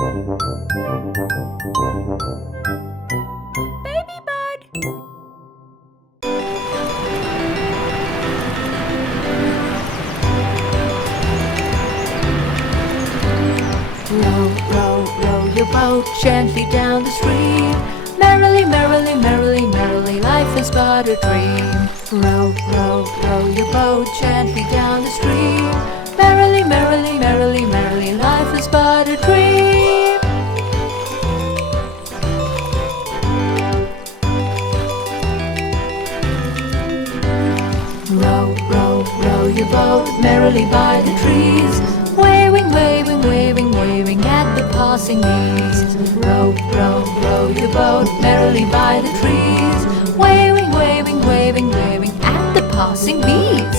Baby bird. Row, row, row your boat gently down the stream. Merrily, merrily, merrily, merrily, life is but a dream. Row, row, row your boat gently down the stream. Merrily, merrily, merrily, merrily, life is but a dream. Row, row, row your boat merrily by the trees, waving, waving, waving, waving at the passing bees. Row, row, row your boat merrily by the trees, waving, waving, waving, waving at the passing bees.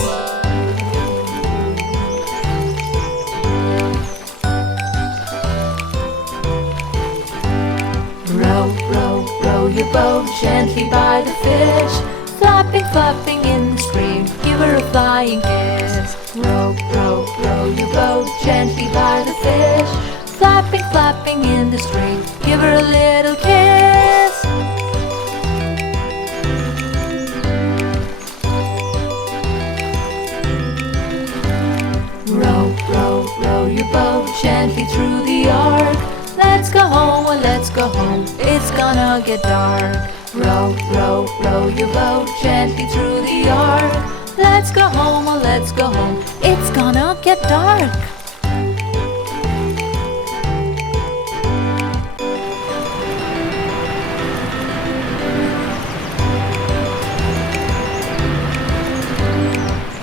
Row, row, row your boat gently by the fish, flapping, flapping in the stream, give her a flying kiss. Row, row, row your boat gently by the fish, flapping, flapping in the stream, give her a little kiss. Row, row, row your boat gently through the yard. Let's go home, well let's go home, it's gonna get dark. Row, row, row your boat gently through the yard. Let's go home, well let's go home, it's gonna get dark.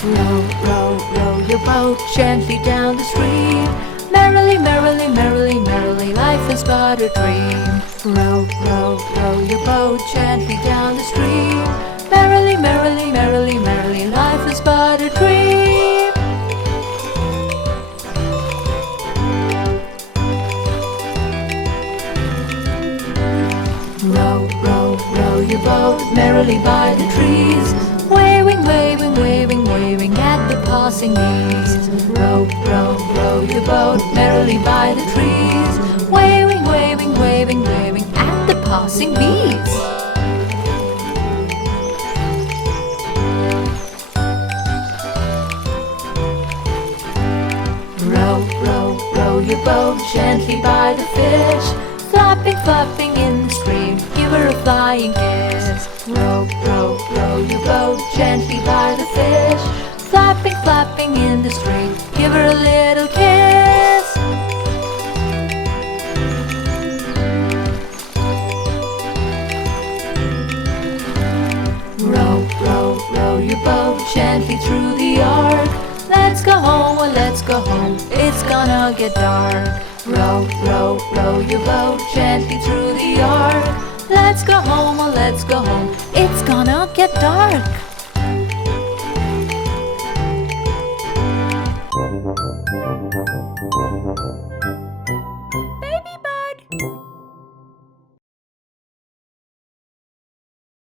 Row, row, row your boat gently down the stream. Merrily, merrily, merrily, merrily, life is but a dream. Row, row, row your boat gently down the stream. Merrily, merrily, merrily, merrily, life is but a dream. Row, row, row your boat merrily by the trees, waving, waving, waving, waving at the passing bees. Row, row, row your boat merrily by the trees, waving, waving, waving, waving at the passing bees. Row, row, row your boat gently by the fish, flapping, flapping in the stream, give her a flying kiss. Row, row, row your boat gently by the fish, flapping, flapping in the stream, give her a little kiss. Row, row, row your boat gently through the yard. Let's go home, well let's go home, it's gonna get dark. Row, row, row your boat gently through the yard. Let's go home, well let's go home, it's gonna get dark.